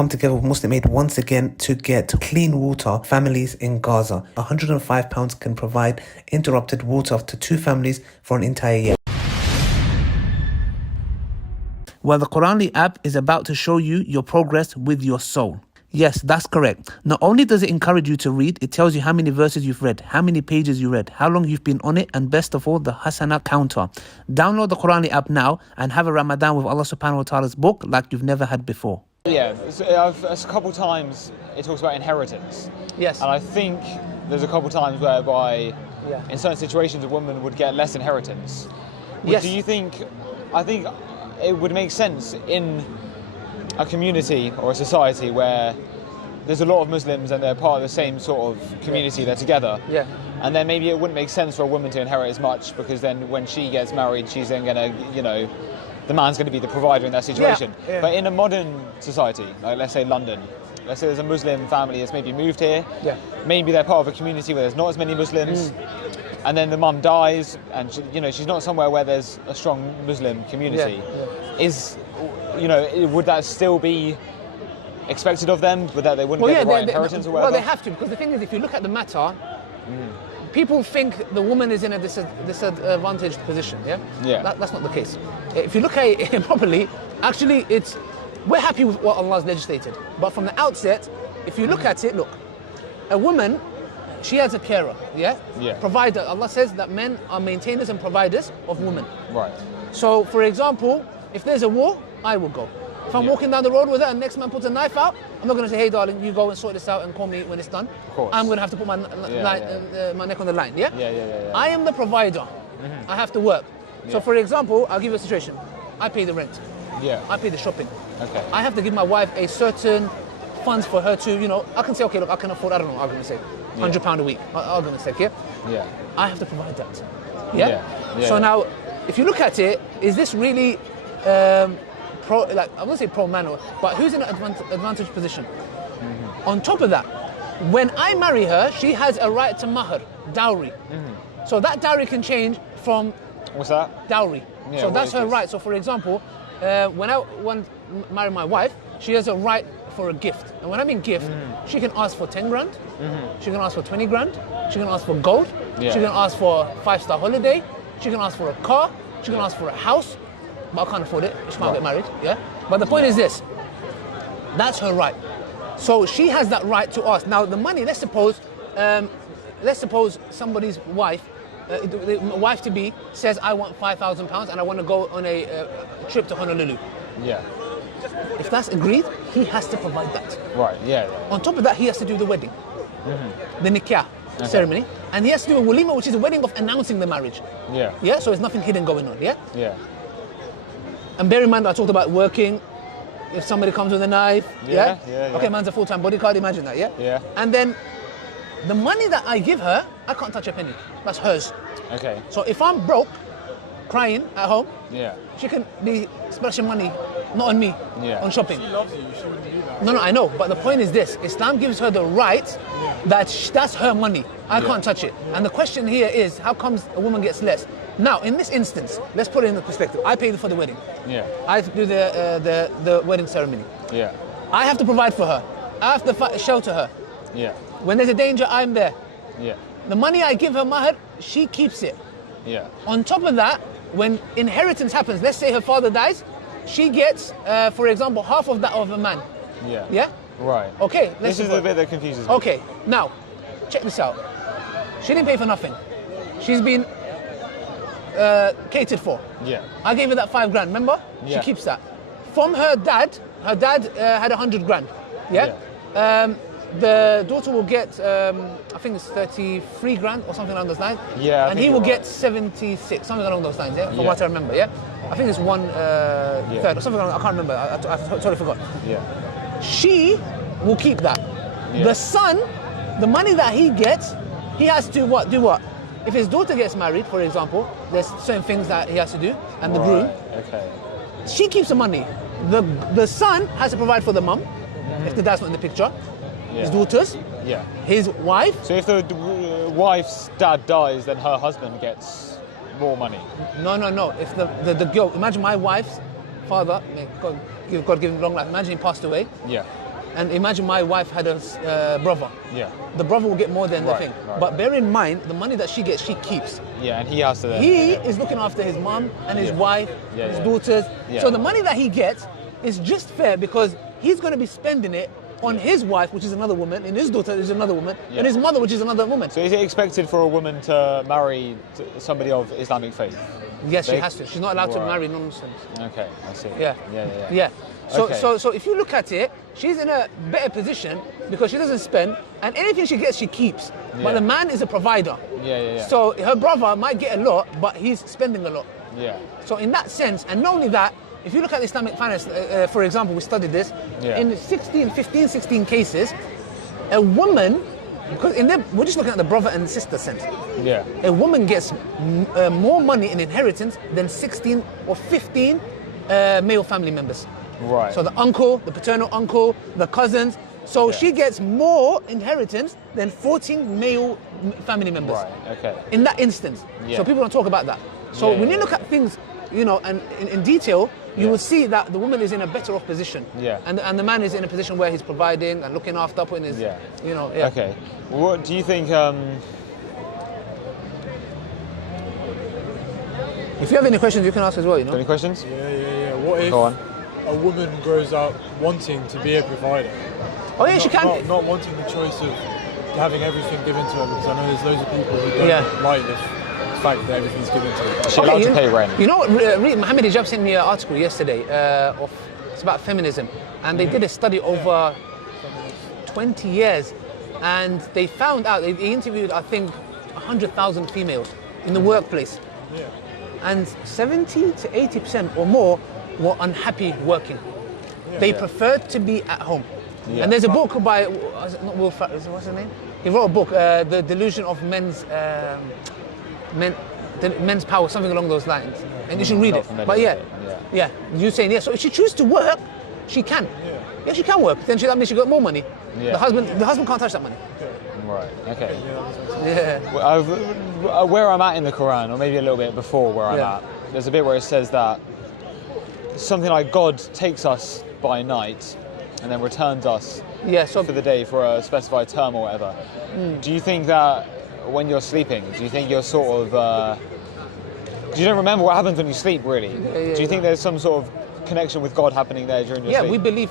come together with Muslim Aid once again to get clean water families in Gaza. £105 can provide interrupted water to 2 families for an entire year. Well, the Quranly app is about to show you your progress with your soul. Yes, that's correct. Not only does it encourage you to read, it tells you how many verses you've read, how many pages you read, how long you've been on it, and best of all, the Hasana counter. Download the Quranly app now and have a Ramadan with Allah subhanahu wa ta'ala's book like you've never had before. Yeah, a couple times it talks about inheritance. Yes. And I think there's a couple times whereby in certain situations a woman would get less inheritance. Yes. Do you think, I think it would make sense in a community or a society where there's a lot of Muslims and they're part of the same sort of community, they're together. Yeah. And then maybe it wouldn't make sense for a woman to inherit as much, because then when she gets married, she's then going to, the man's going to be the provider in that situation. Yeah. Yeah. But in a modern society, like let's say London, let's say there's a Muslim family that's maybe moved here. Yeah. Maybe they're part of a community where there's not as many Muslims. And then the mum dies, and she's not somewhere where there's a strong Muslim community. Would that still be expected of them? Would that they wouldn't get the right inheritance or whatever? Well, they have to, because the thing is, if you look at the matter, people think the woman is in a disadvantaged position. That's not the case. If you look at it properly, actually, we're happy with what Allah's legislated. But from the outset, if you look at it, look, a woman, she has a carer, provider. Allah says that men are maintainers and providers of women. Right. So, for example, if there's a war, I will go. If I'm walking down the road with her and next man puts a knife out, I'm not going to say, hey darling, you go and sort this out and call me when it's done. Of course. I'm going to have to put my neck on the line, Yeah. I am the provider. I have to work. So for example, I'll give you a situation. I pay the rent. I pay the shopping. Okay. I have to give my wife a certain funds for her to, I can say, okay, look, I can afford, I don't know, I'm going to say, £100 a week, I'm going to say, I have to provide that. So now, if you look at it, is this really I won't say pro-man, but who's in an advantaged position? On top of that, when I marry her, she has a right to mahr, dowry. So that dowry can change from... What's that? Dowry. Yeah, so that's her right. So for example, when I want to marry my wife, she has a right for a gift. And when I mean gift, she can ask for 10 grand, she can ask for 20 grand, she can ask for gold, she can ask for a 5-star holiday, she can ask for a car, she can ask for a house, but I can't afford it, she might get married, But the point is this, that's her right. So she has that right to ask. Now the money, let's suppose somebody's wife, the wife-to-be says, I want £5,000 and I want to go on a trip to Honolulu. If that's agreed, he has to provide that. Right, On top of that, he has to do the wedding, the nikah ceremony, and he has to do a walima, which is a wedding of announcing the marriage. So there's nothing hidden going on, And bear in mind, I talked about working. If somebody comes with a knife, okay, man's a full-time bodyguard, imagine that, And then the money that I give her, I can't touch a penny. That's hers. Okay. So if I'm broke, crying at home, she can be splashing money, not on me, on shopping. She loves you, you shouldn't do that. No, I know, but the point is this, Islam gives her the right that that's her money. I can't touch it. And the question here is, how comes a woman gets less? Now, in this instance, let's put it in the perspective. I paid for the wedding. I do the wedding ceremony. I have to provide for her. I have to shelter her. When there's a danger, I'm there. The money I give her mahr, she keeps it. On top of that, when inheritance happens, let's say her father dies, she gets, for example, half of that of a man. Right. Okay. This is the bit that confuses me. Okay. Now, check this out. She didn't pay for nothing. She's been catered for. I gave her that 5 grand. Remember? She keeps that. From her dad had 100 grand. The daughter will get, I think it's 33 grand or something along those lines. And he will get 76, something along those lines, from what I remember, I think it's 1/3 or something along, I can't remember, I totally forgot. She will keep that. The son, the money that he gets, he has to do what? If his daughter gets married, for example, there's certain things that he has to do, and the groom. She keeps the money. The son has to provide for the mum, if the dad's not in the picture. His daughters, his wife. So if the wife's dad dies, then her husband gets more money? No. If the girl, imagine my wife's father, may God give him long life, imagine he passed away. and imagine my wife had a brother. Yeah. The brother will get more than the Right, thing. right. But bear in mind, the money that she gets, she keeps. Yeah, and he has to then... He is looking after his mum and his wife, his daughters. Yeah. So the money that he gets is just fair because he's going to be spending it on his wife, which is another woman, and his daughter is another woman, and his mother, which is another woman. So is it expected for a woman to marry somebody of Islamic faith? Yes, she has to. She's not allowed to marry non-Muslims. Okay, I see. Yeah. So if you look at it, she's in a better position because she doesn't spend, and anything she gets, she keeps. But the man is a provider. Yeah. So her brother might get a lot, but he's spending a lot. Yeah. So in that sense, and not only that, if you look at Islamic finance, for example, we studied this, in 16 cases, a woman, because we're just looking at the brother and sister sense. Yeah. A woman gets more money in inheritance than 16 or 15 male family members. Right. So the uncle, the paternal uncle, the cousins. So she gets more inheritance than 14 male family members. Right, okay. In that instance. Yeah. So people don't talk about that. So when you look at things, you know, and in detail, you will see that the woman is in a better off position. Yeah. And the man is in a position where he's providing and looking after, putting his, you know, Okay. What do you think, if you have any questions, you can ask as well, you know? Any questions? Yeah. What if Go on. a woman grows up wanting to be a provider? Oh yeah, she can. Not wanting the choice of having everything given to her, because I know there's loads of people who don't like the fact that everything's given to her. Is she allowed to pay rent? You know what, ahmaddedat sent me an article yesterday it's about feminism, and they did a study over 20 years, and they found out, they interviewed, I think, 100,000 females in the workplace. Yeah. And 70 to 80% or more were unhappy working. They preferred to be at home. Yeah. And there's a book by, not Will Ferrell, what's his name? He wrote a book, The Delusion of Men's Power, something along those lines. And you should read it. But yeah, you're saying, so if she chooses to work, she can. Yeah, she can work. Then that means she got more money. Yeah. The husband can't touch that money. Right, okay. Yeah. Where I'm at in the Quran, or maybe a little bit before where I'm at, there's a bit where it says that something like God takes us by night and then returns us for the day for a specified term or whatever. Do you think that when you're sleeping, do you think you're sort of... you don't remember what happens when you sleep, really? Do you think there's some sort of connection with God happening there during your sleep? Yeah, we believe